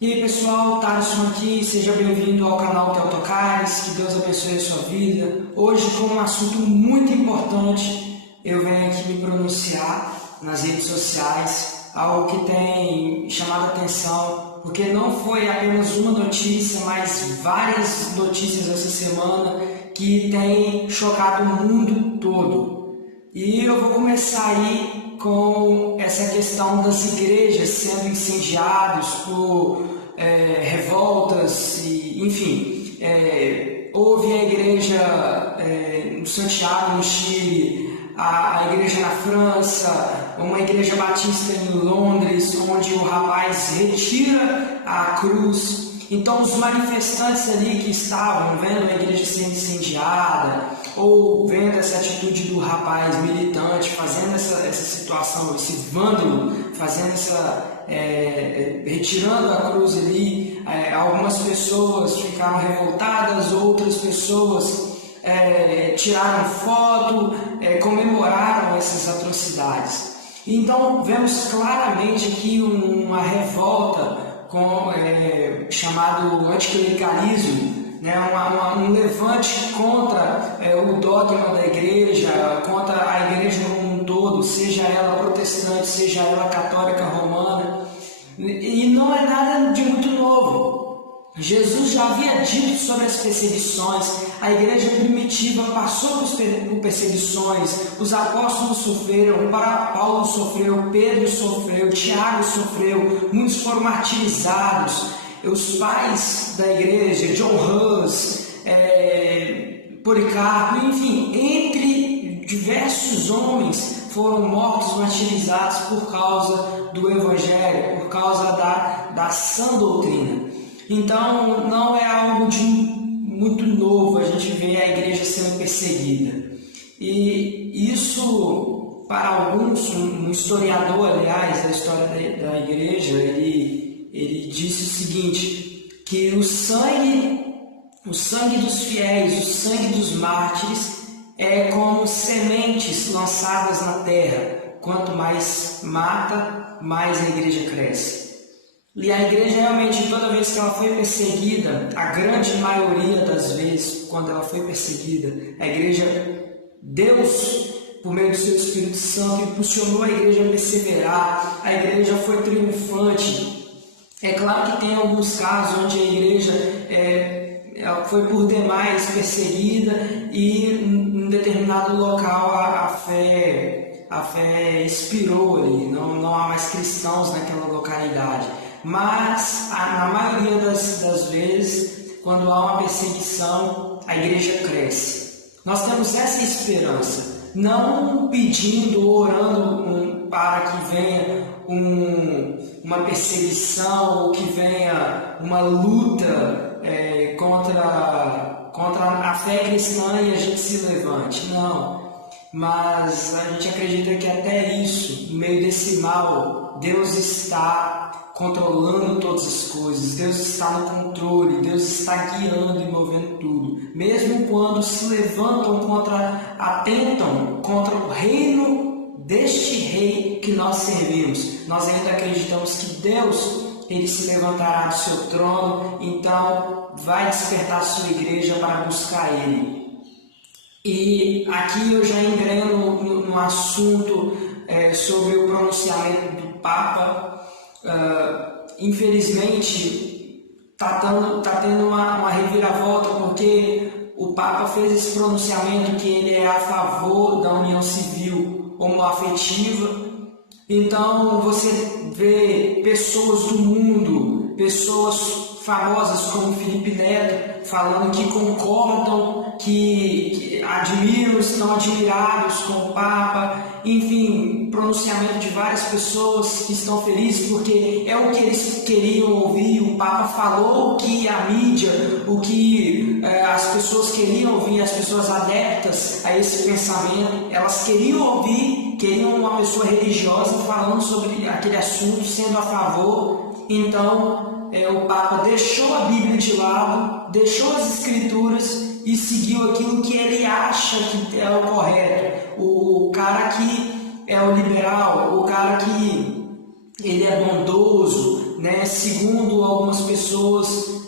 E aí pessoal, Thaleson aqui, seja bem-vindo ao canal Teotocares, que Deus abençoe a sua vida. Hoje, com um assunto muito importante, eu venho aqui me pronunciar nas redes sociais, algo que tem chamado a atenção, porque não foi apenas uma notícia, mas várias notícias essa semana que tem chocado o mundo todo. E eu vou começar aí com essa questão das igrejas sendo incendiadas por revoltas, e, enfim. Houve a igreja no Santiago, no Chile, a igreja na França, uma igreja batista em Londres, onde o rapaz retira a cruz. Então os manifestantes ali que estavam vendo a igreja sendo incendiada, ou vendo essa atitude do rapaz militante, fazendo essa situação, esse vândalo, fazendo retirando a cruz ali, algumas pessoas ficaram revoltadas, outras pessoas tiraram foto, comemoraram essas atrocidades. Então vemos claramente aqui uma revolta chamado anticlericalismo, né? Um levante contra o dogma da igreja, contra a igreja como um todo, seja ela protestante, seja ela católica romana. E não é nada de muito novo. Jesus já havia dito sobre as perseguições, a igreja primitiva passou por perseguições, os apóstolos sofreram, Paulo sofreu, Pedro sofreu, Tiago sofreu, muitos foram martirizados, os pais da igreja, John Hus, Policarpo, enfim, entre diversos homens foram mortos, martirizados por causa do Evangelho, por causa da sã doutrina. Então, não é algo de muito novo a gente ver a igreja sendo perseguida. E isso, para alguns, um historiador, aliás, da história da igreja, ele disse o seguinte, que o sangue dos fiéis, o sangue dos mártires, é como sementes lançadas na terra. Quanto mais mata, mais a igreja cresce. E a igreja realmente, toda vez que ela foi perseguida, a grande maioria das vezes, quando ela foi perseguida, a igreja, Deus, por meio do seu Espírito Santo, impulsionou a igreja a perseverar, a igreja foi triunfante. É claro que tem alguns casos onde a igreja ela foi por demais perseguida e em determinado local a fé expirou ali, não há mais cristãos naquela localidade. Mas, na maioria das vezes, quando há uma perseguição, a igreja cresce. Nós temos essa esperança, não pedindo, orando para que venha uma perseguição ou que venha uma luta contra a fé cristã e a gente se levante. Não. Mas a gente acredita que até isso, no meio desse mal, Deus está controlando todas as coisas, Deus está no controle, Deus está guiando e movendo tudo. Mesmo quando se levantam atentam contra o reino deste rei que nós servimos, nós ainda acreditamos que Deus, ele se levantará do seu trono, então vai despertar a sua igreja para buscar ele. E aqui eu já engreno no assunto sobre o pronunciamento do Papa. Infelizmente está tendo uma reviravolta, porque o Papa fez esse pronunciamento que ele é a favor da união civil homoafetiva. Então você vê pessoas do mundo, pessoas famosas como Felipe Neto, falando que concordam, que admiram, estão admirados com o Papa, enfim, pronunciamento de várias pessoas que estão felizes porque é o que eles queriam ouvir. O Papa falou o que a mídia, o que as pessoas queriam ouvir, as pessoas adeptas a esse pensamento, elas queriam ouvir, queriam uma pessoa religiosa falando sobre aquele assunto, sendo a favor. Então, o Papa deixou a Bíblia de lado, deixou as Escrituras e seguiu aquilo que ele acha que é o correto. O cara que é o liberal, o cara que ele é bondoso, né, segundo algumas pessoas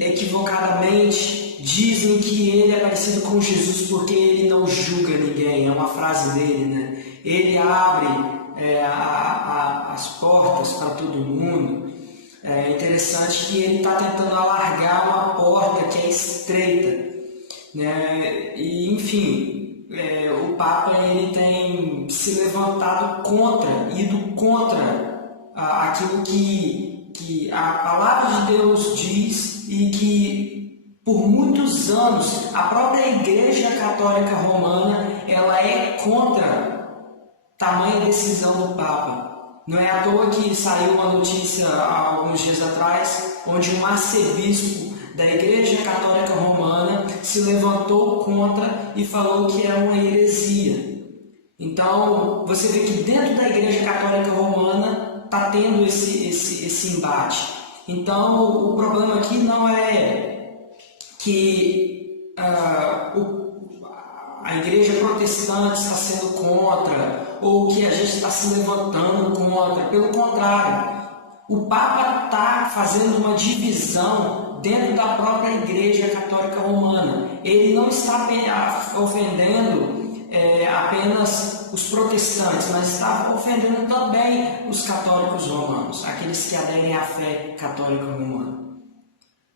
equivocadamente, dizem que ele é parecido com Jesus porque ele não julga ninguém. É uma frase dele, né? Ele abre as portas para todo mundo. É interessante que ele está tentando alargar uma porta que é estreita, né? E, enfim, o Papa ele tem se levantado contra, ido contra aquilo que a palavra de Deus diz e que por muitos anos a própria Igreja Católica Romana ela é contra tamanha decisão do Papa. Não é à toa que saiu uma notícia há alguns dias atrás, onde um arcebispo da Igreja Católica Romana se levantou contra e falou que é uma heresia. Então, você vê que dentro da Igreja Católica Romana está tendo esse embate. Então, o problema aqui não é que a Igreja Protestante está sendo contra, ou que a gente está se levantando contra. Pelo contrário, o Papa está fazendo uma divisão dentro da própria Igreja Católica Romana. Ele não está ofendendo apenas os protestantes, mas está ofendendo também os católicos romanos, aqueles que aderem à fé católica romana.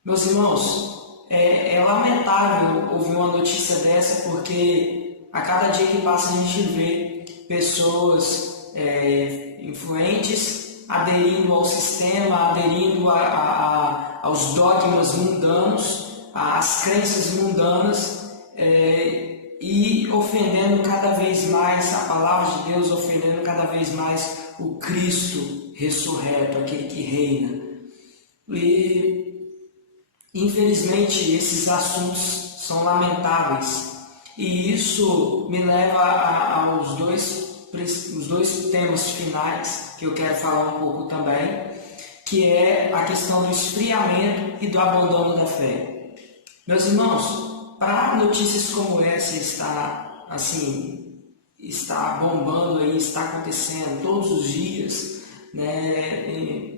Meus irmãos, é lamentável ouvir uma notícia dessa, porque a cada dia que passa a gente vê pessoas influentes aderindo ao sistema, aderindo aos dogmas mundanos, às crenças mundanas, e ofendendo cada vez mais a palavra de Deus, ofendendo cada vez mais o Cristo ressurreto, aquele que reina. E infelizmente esses assuntos são lamentáveis, e isso me leva aos os dois temas finais que eu quero falar um pouco também, que é a questão do esfriamento e do abandono da fé. Meus irmãos, para notícias como essa está bombando aí, está acontecendo todos os dias, né?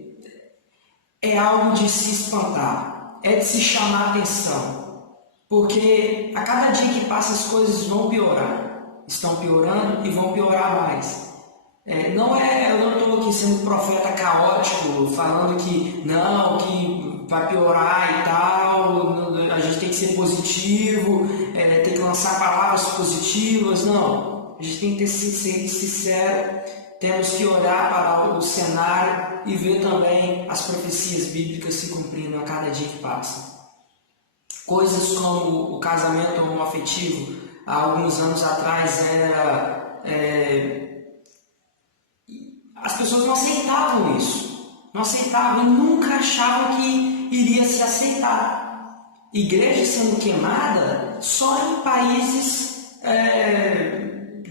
É algo de se espantar, é de se chamar a atenção, porque a cada dia que passa as coisas vão piorar, estão piorando e vão piorar mais. Eu não estou aqui sendo profeta caótico, falando que vai piorar e tal, a gente tem que ser positivo, tem que lançar palavras positivas. Não, a gente tem que ser sincero, temos que olhar para o cenário e ver também as profecias bíblicas se cumprindo a cada dia que passa. Coisas como o casamento homoafetivo, há alguns anos atrás, as pessoas não aceitavam isso, não aceitavam e nunca achavam que iria se aceitar. Igreja sendo queimada só em países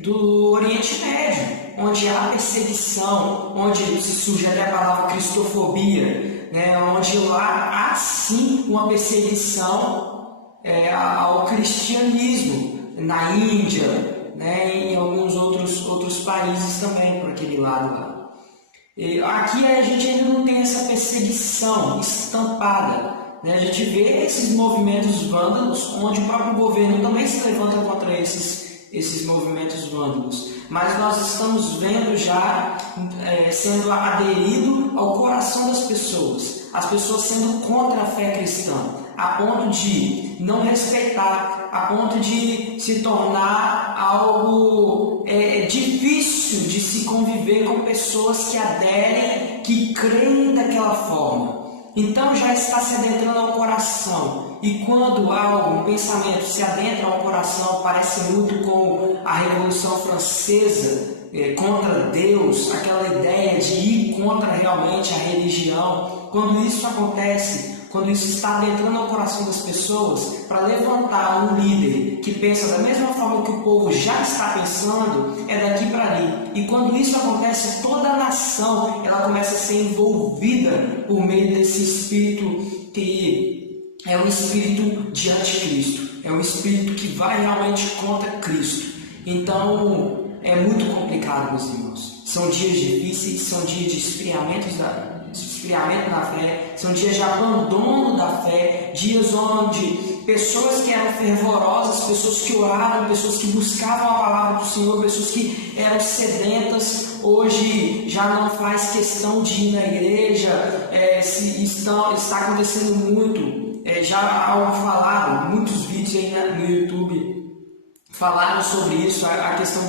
do Oriente Médio, onde há perseguição, onde surge até a palavra cristofobia, né? Onde lá há sim uma perseguição ao cristianismo, na Índia, né? E em alguns outros países também, por aquele lado lá. Aqui a gente ainda não tem essa perseguição estampada, né? A gente vê esses movimentos vândalos, onde o próprio governo também se levanta contra esses movimentos vândalos, mas nós estamos vendo já sendo aderido ao coração das pessoas, as pessoas sendo contra a fé cristã, a ponto de não respeitar, a ponto de se tornar algo difícil de se conviver com pessoas que aderem, que creem daquela forma. Então já está se adentrando ao coração, e quando um pensamento se adentra ao coração, parece muito com a Revolução Francesa contra Deus, aquela ideia de ir contra realmente a religião. Quando isso acontece, quando isso está adentrando ao coração das pessoas, para levantar um líder que pensa da mesma forma que o povo já está pensando, é daqui para ali. E quando isso acontece, toda a nação ela começa a ser envolvida por meio desse espírito que é um espírito de anticristo, é um espírito que vai realmente contra Cristo. Então é muito complicado, meus irmãos. São dias difíceis, são dias de esfriamento de esfriamento na fé, são dias de abandono da fé, dias onde pessoas que eram fervorosas, pessoas que oraram, pessoas que buscavam a palavra do Senhor, pessoas que eram sedentas, hoje já não faz questão de ir na igreja. Está acontecendo muito, já há algo falado, muitos vídeos aí no YouTube falaram sobre isso, a questão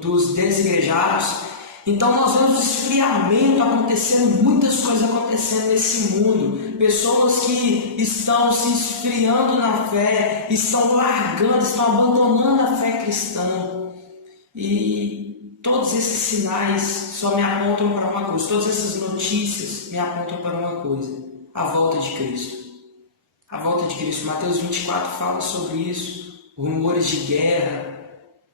dos desigrejados. Então nós vemos esfriamento acontecendo, muitas coisas acontecendo nesse mundo. Pessoas que estão se esfriando na fé, estão largando, estão abandonando a fé cristã. E todos esses sinais só me apontam para uma coisa, todas essas notícias me apontam para uma coisa: a volta de Cristo. A volta de Cristo. Mateus 24 fala sobre isso, rumores de guerra,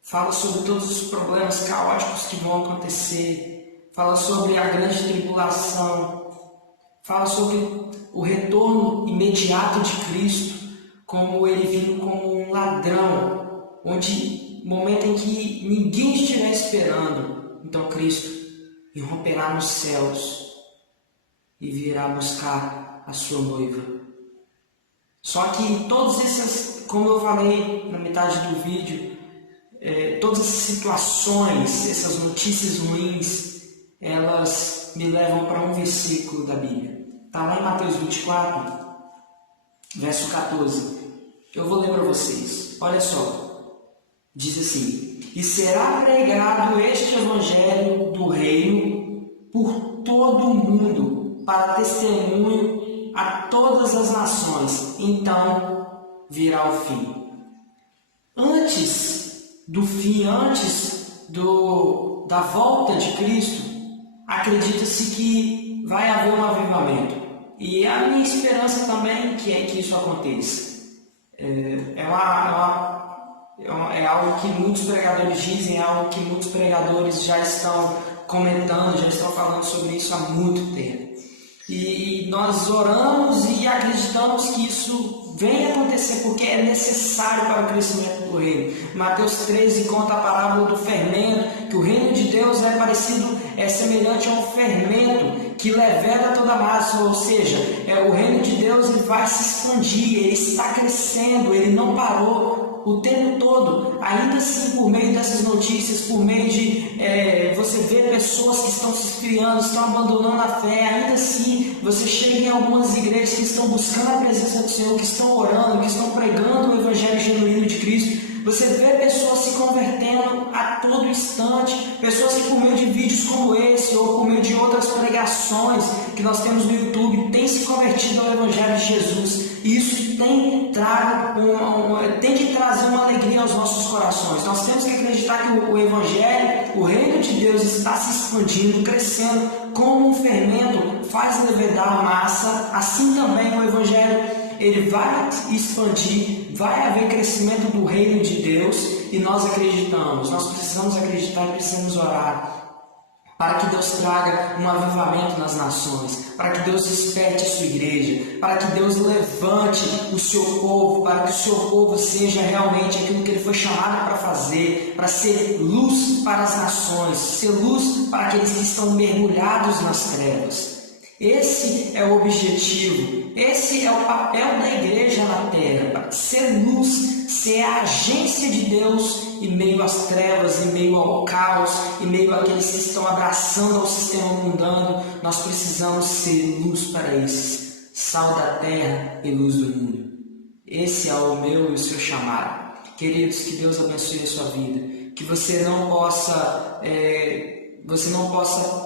fala sobre todos os problemas caóticos que vão acontecer, fala sobre a grande tribulação, fala sobre o retorno imediato de Cristo, como ele vindo como um ladrão, onde momento em que ninguém estiver esperando, então Cristo irromperá nos céus e virá buscar a sua noiva. Só que todas essas, como eu falei na metade do vídeo, todas essas situações, essas notícias ruins, elas me levam para um versículo da Bíblia. Está lá em Mateus 24, verso 14. Eu vou ler para vocês. Olha só. Diz assim: e será pregado este evangelho do reino por todo o mundo, para testemunho a todas as nações. Então virá o fim. Antes do fim, antes da volta de Cristo, acredita-se que vai haver um avivamento. E a minha esperança também é que isso aconteça. É algo que muitos pregadores dizem, é algo que muitos pregadores já estão comentando, já estão falando sobre isso há muito tempo. E nós oramos e acreditamos que isso venha acontecer, porque é necessário para o crescimento do reino. Mateus 13 conta a parábola do fermento, que o reino de Deus é semelhante a um fermento que leveda toda a massa, ou seja, o reino de Deus ele vai se expandir, ele está crescendo, ele não parou o tempo todo. Ainda assim, por meio dessas notícias, por meio de você ver pessoas que estão se esfriando, estão abandonando a fé, ainda assim você chega em algumas igrejas que estão buscando a presença do Senhor, que estão orando, que estão pregando o evangelho genuíno de Cristo. Você vê pessoas se convertendo a todo instante, pessoas que por meio de vídeos como esse ou por meio de outras pregações que nós temos no YouTube têm se convertido ao evangelho de Jesus. E isso tem de trazer uma alegria aos nossos corações. Nós temos que acreditar que o evangelho, o reino de Deus está se expandindo, crescendo, como um fermento faz levedar a massa. Assim também o evangelho ele vai expandir, vai haver crescimento do reino de Deus, e nós acreditamos, nós precisamos acreditar e precisamos orar para que Deus traga um avivamento nas nações, para que Deus desperte a sua igreja, para que Deus levante o seu povo, para que o seu povo seja realmente aquilo que ele foi chamado para fazer, para ser luz para as nações, ser luz para aqueles que estão mergulhados nas trevas. Esse é o objetivo, esse é o papel da igreja na terra, ser luz, ser a agência de Deus em meio às trevas, em meio ao caos, em meio àqueles que estão abraçando ao sistema mundano. Nós precisamos ser luz para esses, sal da terra e luz do mundo. Esse é o meu e o seu chamado. Queridos, que Deus abençoe a sua vida, que você não possa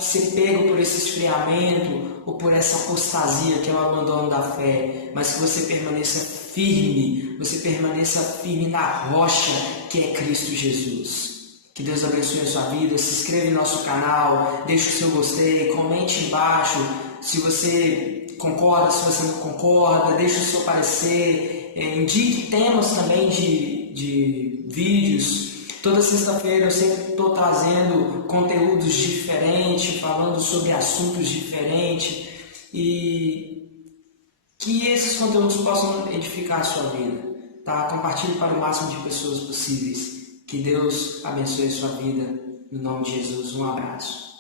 ser pego por esse esfriamento ou por essa apostasia que é o abandono da fé, mas que você permaneça firme na rocha que é Cristo Jesus. Que Deus abençoe a sua vida. Se inscreva em nosso canal, deixe o seu gostei, comente embaixo se você concorda, se você não concorda, deixe o seu parecer, indique temas também de vídeos. Toda sexta-feira eu sempre estou trazendo conteúdos diferentes, falando sobre assuntos diferentes, e que esses conteúdos possam edificar a sua vida. Tá? Compartilhe para o máximo de pessoas possíveis. Que Deus abençoe a sua vida. No nome de Jesus, um abraço.